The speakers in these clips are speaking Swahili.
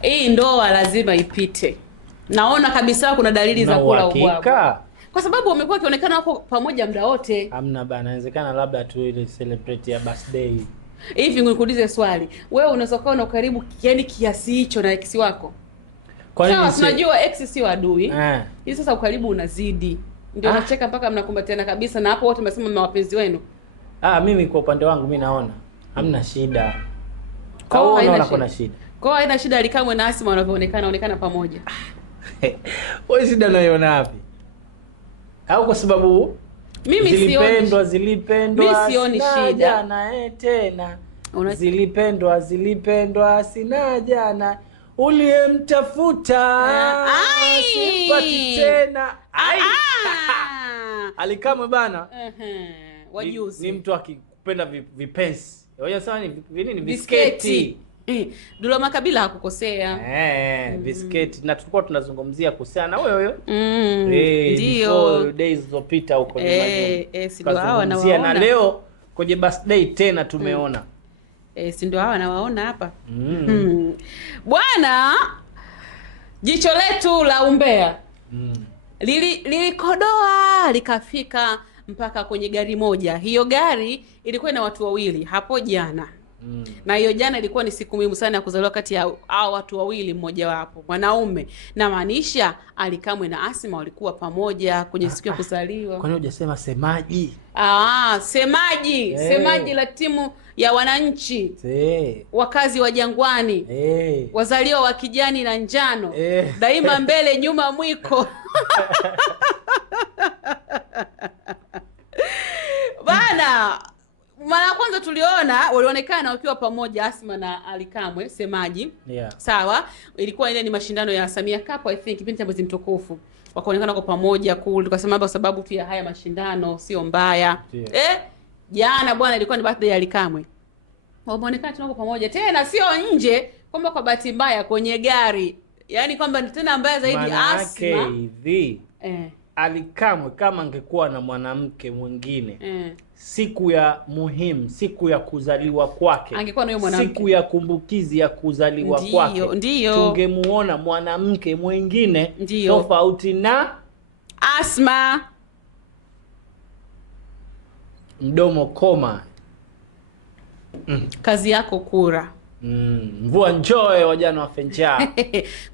hii ndoa lazima ipite. Naona kabisa kuna dalili za kula ubwabwa. Kwa sababu wamekuwa wakionekana wako pamoja muda wote. Hamna bana, inawezekana labda tu ile celebrate ya birthday. Hivi nikuulize swali. Wewe unaweza kuwa na ukaribu yani kiasi hicho na ex wako? Kwa nini tunajua ex si adui? Hivi sasa ukaribu unazidi. Ndio unacheka mpaka mnakumbatiana kabisa na hapo wote mnasema mna wapenzi wenu. Mimi kwa upande wangu mimi naona hamna shida. Kwa hiyo kuna shida. Kwa hiyo haina shida Alikamwe na Asma wanavyoonekana pamoja. Wewe shida unaiona wapi? Au kwa sababu mimi zilipendwa mimi sioni shida jana tena. Zilipendwa sina jana. Uliyemtafuta sipati tena. Alikamwe bana. Wajuzi. Ni mtu akipenda vipensi. Wewe sasa ni nini bisketi? Dula Makabila hakukosea. Bisketi na tulikuwa tunazungumzia kuhusiana wewe. Ndio. Days zilizopita huko si ndio hawa nawaona. Na leo kwenye birthday tena tumeona. Si ndio hawa nawaona hapa. Bwana, jicho letu la umbea. Lilikodoa likafika mpaka kwenye gari moja. Hiyo gari ilikuwa na watu wawili hapo jana. Na hiyo jana ilikuwa ni siku muhimu sana ya kuzaliwa kati ya hao watu wawili, mmoja wapo mwanaume. Na maanisha Alikamwe na Asma walikuwa pamoja kwenye siku ya kuzaliwa. Kwa nini hujasema semaji? Semaji. Semaji la timu ya wananchi. Wakazi wa Jangwani. Wazaliwa wa kijani na njano. Daima mbele nyuma mwiko. Bana, mara kwanza tuliona walionekana wakiwa pamoja Asma na Alikamwe semaji. Sawa, ilikuwa ile ni mashindano ya Samia Cup I think kipindi cha mwezi mtukufu. Wakaonekana kwa pamoja tukasema kwa sababu pia haya mashindano sio mbaya. Jana bwana ilikuwa ni birthday ya Alikamwe. Wameonekana tunako pamoja tena sio nje kwamba kwa bahati mbaya kwenye gari. Yaani kwamba tena mbaya zaidi Asma. Hivi. Alikamwe kama angekuwa na mwanamke mwingine siku ya muhimu, siku ya kuzaliwa kwake, angekuwa na huyo mwanamke, siku ya kumbukizi ya kuzaliwa kwake, tungemuona mwanamke mwingine tofauti na Asma. Mdomo koma. Kazi yako kura. Mvua njoe wajana wafenja.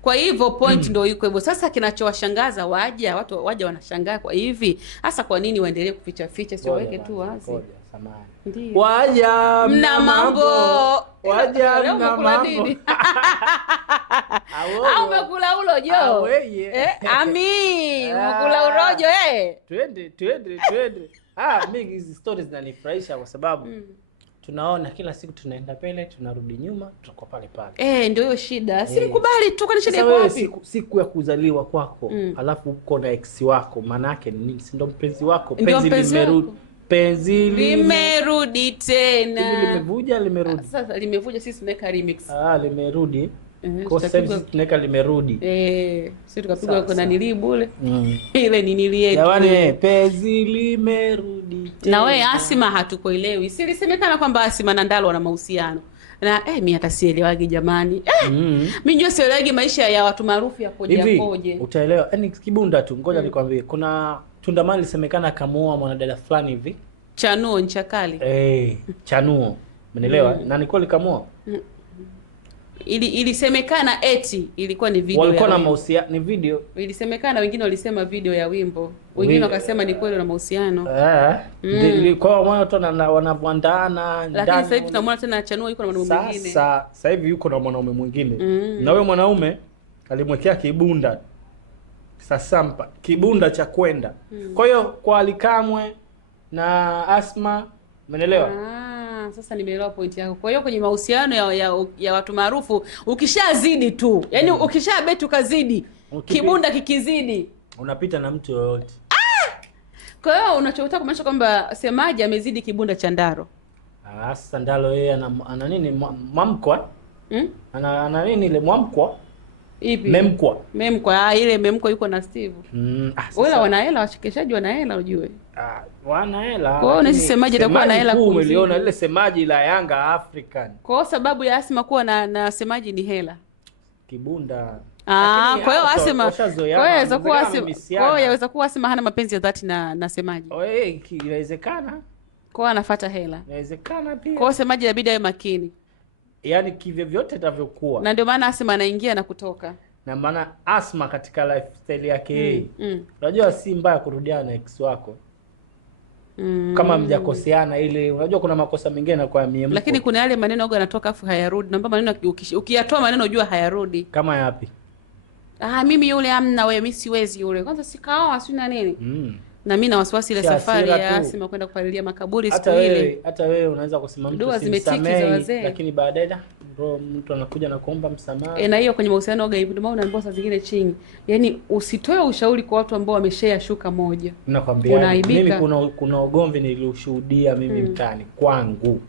Kwa hivyo point ndio yuko hivyo. Sasa kinachowashangaza watu waja wanashangaa kwa hivi. Hasa kwa nini waendelee kuficha sio weke tu wazi. Ndio. Waja mna mambo. Waja mna mambo. Au umekula ulojo? Umekula urojo Twende. Mimi hizi stories zinanifurahisha kwa sababu tunaona kila siku tunaenda mbele, tunarudi nyuma, tuko pale pale. Ndio hiyo shida. Simkubali tu kwani shida iko wapi? Siku ya kuzaliwa kwako, alafu uko na ex wako, maana yake ni nini? Si ndo mpenzi wako, penzi limerudi tena. Hivi limevuja. Sasa limevuja, sisi tunaweka remix. Limerudi. Kwa sababu sisi tunaweka limerudi. Sisi tukapigwa kwa nili bure. Ile ni nili yetu. Jamani, penzi limerudi tena. Na wewe Asma hatukuelewi. Si lisemekana kwamba Asma na Ndalo wana mahusiano. Na mimi hata sielewagi jamani. Mimi njoo sielewagi maisha ya watu maarufu yakoje. Utaelewa. Yaani kibunda tu, ngoja nikwambie. Kuna Tundamani lisemekana kamuoa mwanadada fulani hivi. Chanuo Nchakali. Chanuo. Umeelewa? Na ni kweli kamuoa? Ilisemekana eti ilikuwa ni video. Walikuwa na mahusiano, ni video. Ilisemekana wengine walisema video ya wimbo. Wengine wakasema ni kweli na mahusiano. Kwa maana watu wanavyoandana. Lakini sasa hivi tunamwona tena Chanuo yuko na mwanaume mwingine. Sasa hivi yuko na mwanaume mwingine. Na wewe mwanaume alimwekea kibunda. Sasampa, kibunda cha kwenda. Kwa hiyo kwa Alikamwe na Asma, umeelewa? Sasa nimeelewa point yako. Kwa hiyo kwenye mahusiano ya watu maarufu ukishazidi tu, yani ukishabeti ukazidi, kibunda kikizidi, unapita na mtu yoyote. Kwa hiyo unachotaka kumaanisha kwamba semaji amezidi kibunda cha Ndaro. Sasa Ndaro yeye ana nini mwamkwa? Ana nini ile mwamkwa? Ipi? Memkwa. Ile memkwa yuko na Steve. Wala wana hela, washikeshaji wana hela ujue. Wana hela. Kwa hiyo nisi semaji itakuwa na hela kubwa. Uliona ile semaji la Yanga African. Kwa sababu ya Asma kuwa na semaji ni hela. kibunda. Kwa hiyo Asma, kwa hiyo yaweza kuwa Asma hana mapenzi ya dhati na Semaji. Inawezekana. Kwa hiyo anafuata hela. Inawezekana pia. Kwa hiyo Semaji inabidi awe makini. Yaani kivyo vyote itavyokuwa. Na ndio maana Asma anaingia na kutoka. Na maana Asma katika lifestyle yake unajua si mbaya kurudiana na ex wako. Kama mjakoseana ile, unajua kuna makosa mengine na kwa mie. Lakini kuna yale maneno huko yanatoka afu hayarudi. Naomba maneno ukiyatoa maneno jua hayarudi. Kama yapi? Mimi yule amna, wewe mimi siwezi yule. Kwanza sikaoa sina nini. Na mimi na wasiwasi ile safari ya Asma kwenda kupalilia makaburi siku ile. Hata wewe unaweza kusema mtu usimsamehe, lakini baadaye bro mtu anakuja na kuomba msamaha. Na hiyo kwenye mahusiano oga hivyo, ndio maana unaambiwa saa zingine chini. Yaani usitoe ushauri kwa watu ambao wameshare shuka moja. Nakwambia mimi kuna ugomvi nilishuhudia mimi mtaani kwangu.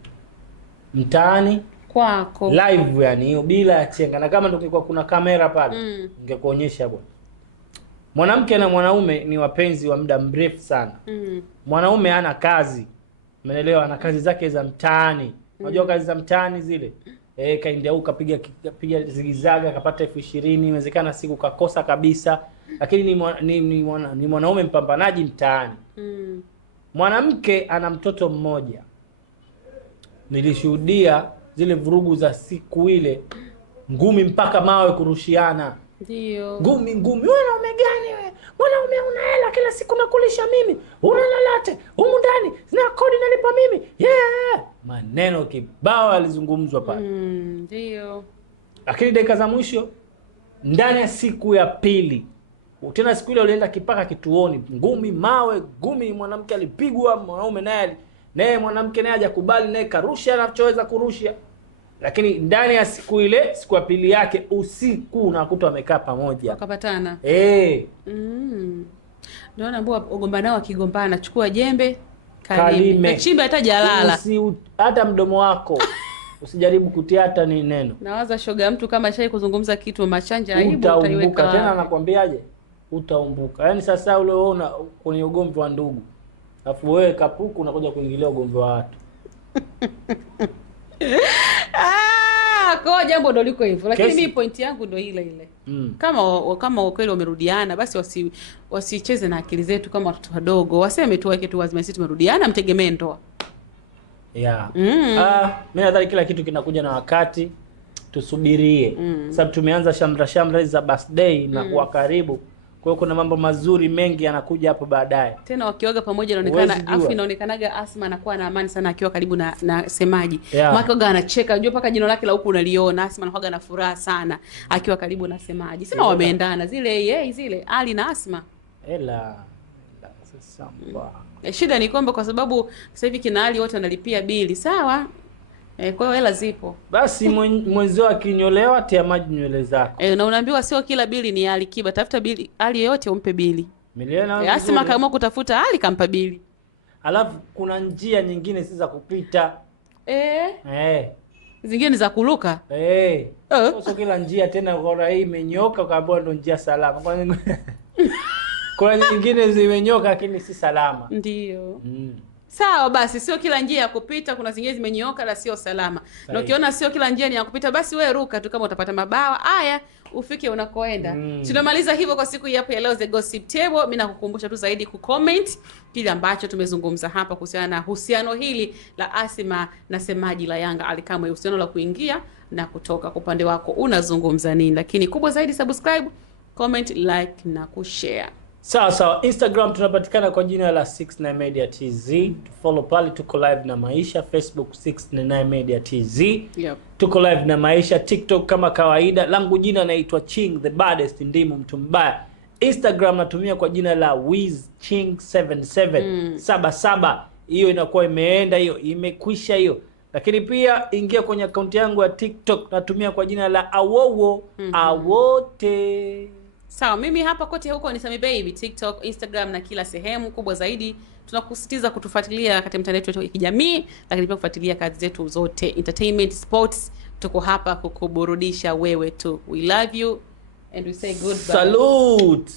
Mtaani kwako. Live yani hiyo bila ya chenga, na kama ndio kuna kamera pale ningekuonyesha bwana. Mwanamke na mwanaume ni wapenzi wa muda mrefu sana. Mwanaume hana kazi. Umeelewa? Ana kazi zake za mtaani. Unajua kazi za mtaani zile? Kaingia huko piga zigizaga akapata 20,000, inawezekana siku kakosa kabisa. Lakini ni mwanaume mpambanaji mtaani. Mwanamke ana mtoto mmoja. Nilishuhudia zile vurugu za siku ile, ngumi mpaka mawe kurushiana. Ndio. Ngumi. Wanaume gani wewe? Wanaume una hela kila siku nakulisha mimi. Una lolote? Humu ndani zina kodi nalipa mimi. Maneno kibao alizungumzwa pale. Ndio. Lakini dakika za mwisho ndani ya siku ya pili, tena siku ile ulienda kipaka kituoni, ngumi mawe, mwanamke alipigwa, mwanaume naye mwanamke naye hajakubali, naye karusha anachoweza kurusha. Lakini ndani ya siku ile, siku ya pili yake usiku unakuta wamekaa pamoja. Wakapatana. Ndio naambiwa ugombana wakigombana, chukua jembe, kalime. Chimba hata jalala. Hata mdomo wako. Usijaribu kutia hata ni neno. Nawaza shoga mtu kama shai kuzungumza kitu machanja aibu utaiweka. Tena nakwambiaje? Utaumbuka. Yaani sasa ule wewe kwenye ugomvi wa ndugu. Alafu wewe kapuku unakuja kuingilia ugomvi wa watu. Kwa jambo ndo liko hivyo, lakini mimi point yangu ndo ile. Kama kweli wamerudiana basi wasicheze na akili zetu kama watoto wadogo. Waseme tu wake tu lazima sisi tumerudiana, mtegemee ndoa. Mimi nadhani kila kitu kinakuja na wakati, tusubirie. Sababu tumeanza shamra za birthday na kuwa karibu. Kwa hiyo kuna mambo mazuri mengi yanakuja hapo baadaye. Tena wakioga pamoja inaonekana afu inaonekanaga Asma anakuwa na amani sana akiwa karibu na Semaji. Mwakoga anacheka, unajua paka jino lake la huku unaliona. Asma anakuwa na furaha sana akiwa karibu na Semaji. Sema wameendana zile Ali na Asma. Sasa shida ni kwamba kwa sababu sasa hivi kina Ali wote wanalipia bili, sawa? Kwa hiyo hela zipo. Basi mwezi akinyolewa tia maji nywele zako. Na unaambiwa sio kila bili ni Ali Kiba. Tafuta bili Ali yote umpe bili. Asma kama kutafuta Ali kampa bili. Alafu kuna njia nyingine si za kupita. Zingine za kuruka. Sio kila njia tena kwa hii imenyoka kaambia ndo njia salama. Kuna nyingine zimenyoka lakini si salama. Ndio. Sawa basi, sio kila njia ya kupita, kuna zingine zimenyooka la sio salama. Na ukiona sio kila njia ni ya kupita, basi wewe ruka tu kama utapata mabawa. Haya, ufike unakoenda. Tunamaliza hivyo kwa siku hii hapo ya leo The Gossip Table. Mimi nakukumbusha tu zaidi kucomment kile ambacho tumezungumza hapa kuhusiana na uhusiano hili la Asma na Semaji la Yanga Alikamwe, uhusiano la kuingia na kutoka. Kwa upande wako unazungumza nini? Lakini kubwa zaidi subscribe, comment, like na kushare. Sawa. Instagram tunapatikana kwa jina la 69 Media TZ. Follow pale, tuko live na Maisha. Facebook 69 Media TZ. Tuko live na Maisha. TikTok kama kawaida, langu jina naitwa Ching the baddest, ndimu mtu mbaya. Instagram natumia kwa jina la WizChing77. Hiyo inakuwa imeenda, hiyo imekwisha hiyo. Lakini pia ingia kwenye akaunti yangu ya TikTok, natumia kwa jina la Awowo Awote. Sawa, mimi hapa kote huko ni Sami Baby, TikTok, Instagram na kila sehemu. Kubwa zaidi tunakusisitiza kutufuatilia katika mitandao yetu ya kijamii, lakini pia kufuatilia kazi zetu zote, entertainment, sports. Tuko hapa kukuburudisha wewe tu. We love you and we say goodbye. Salute.